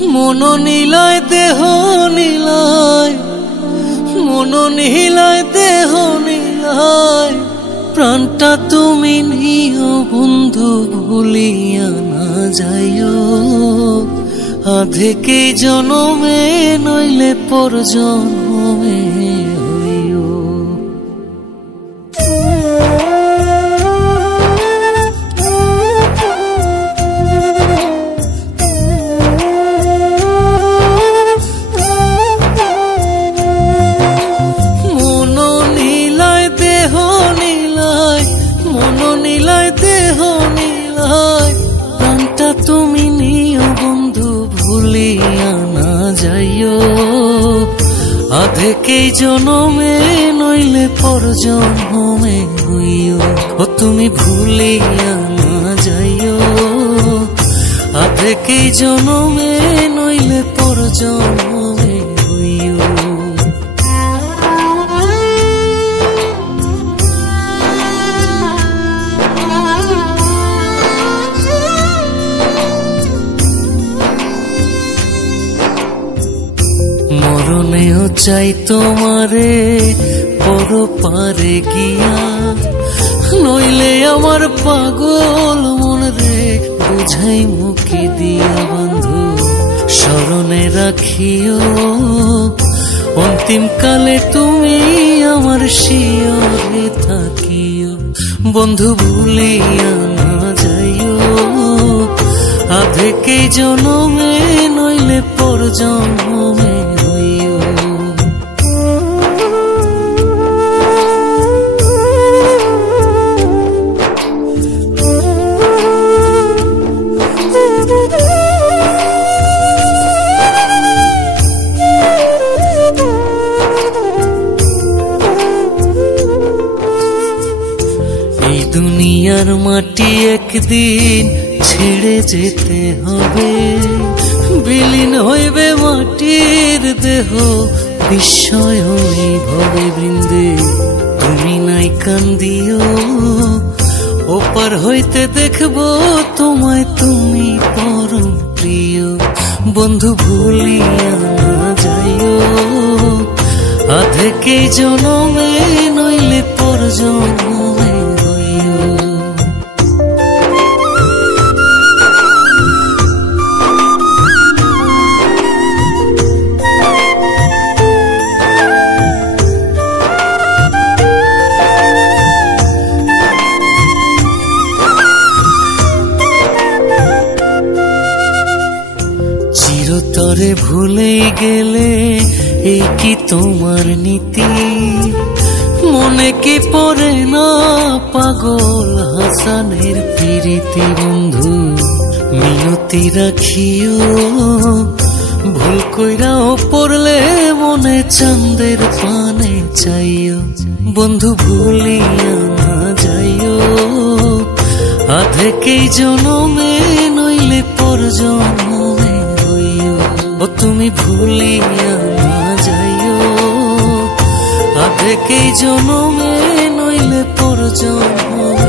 মন নিলায় দেহ নিলায়, মন নিলায় দেহ নিলায়, প্রাণটা তুমি নিও বন্ধু ভুলিয়া না যাইও। আধেকে জনমে নইলে পর জনমে হইও। মন নিলায় দেহ নিলায়, মন নিলায় দেহ নিলায়, প্রাণটা তুমি নিও বন্ধু ভুলিয়া না যাইও। আধেকে জনমে নইলে পর জনমে হইও। ও তুমি ভুলিয়া না যাইও, আধেকে জনমে নইলে পর জনমে হইও। মরণেও চাই তোমারে পর পারে গিয়া, নইলে আমার পাগল মন রে বুঝাই মুখে দিয়া। বন্ধু স্মরণে রাখিও অন্তিম কালে তুমি আমার শিয়রে থাকিও। বন্ধু ভুলিয়া না যাইও, আধেকে জনমে নইলে পর জনমে হইও। এই দুনিয়ার মাটি একদিন ছেড়ে যেতে হবে, বিলীন হইবে মাটির দেহ বিস্ময় ভবে বৃন্দে। তুমি নাই কান্দিও, ওপার হইতে দেখবো তোমায় তুমি পরম প্রিয়। বন্ধু ভুলিয়া না যাইও, আধেকে জনমে নইলে পর জনমে হইও। চিরতরে ভুলে গেলে এই কি তোমার নীতি? মনে কি পড়ে না পাগল হাসানের প্রীতি? বন্ধু মিনতি রাখিও, ভুল কইরাও পড়লে মনে চাঁদের পানে চাইও। বন্ধু ভুলিয়া না যাইও, আধেকে জনমে নইলে পর জনমে হইও। ও তুমি ভুলিয়া না যাইও, আধেকে জনমে নইলে পর জনমে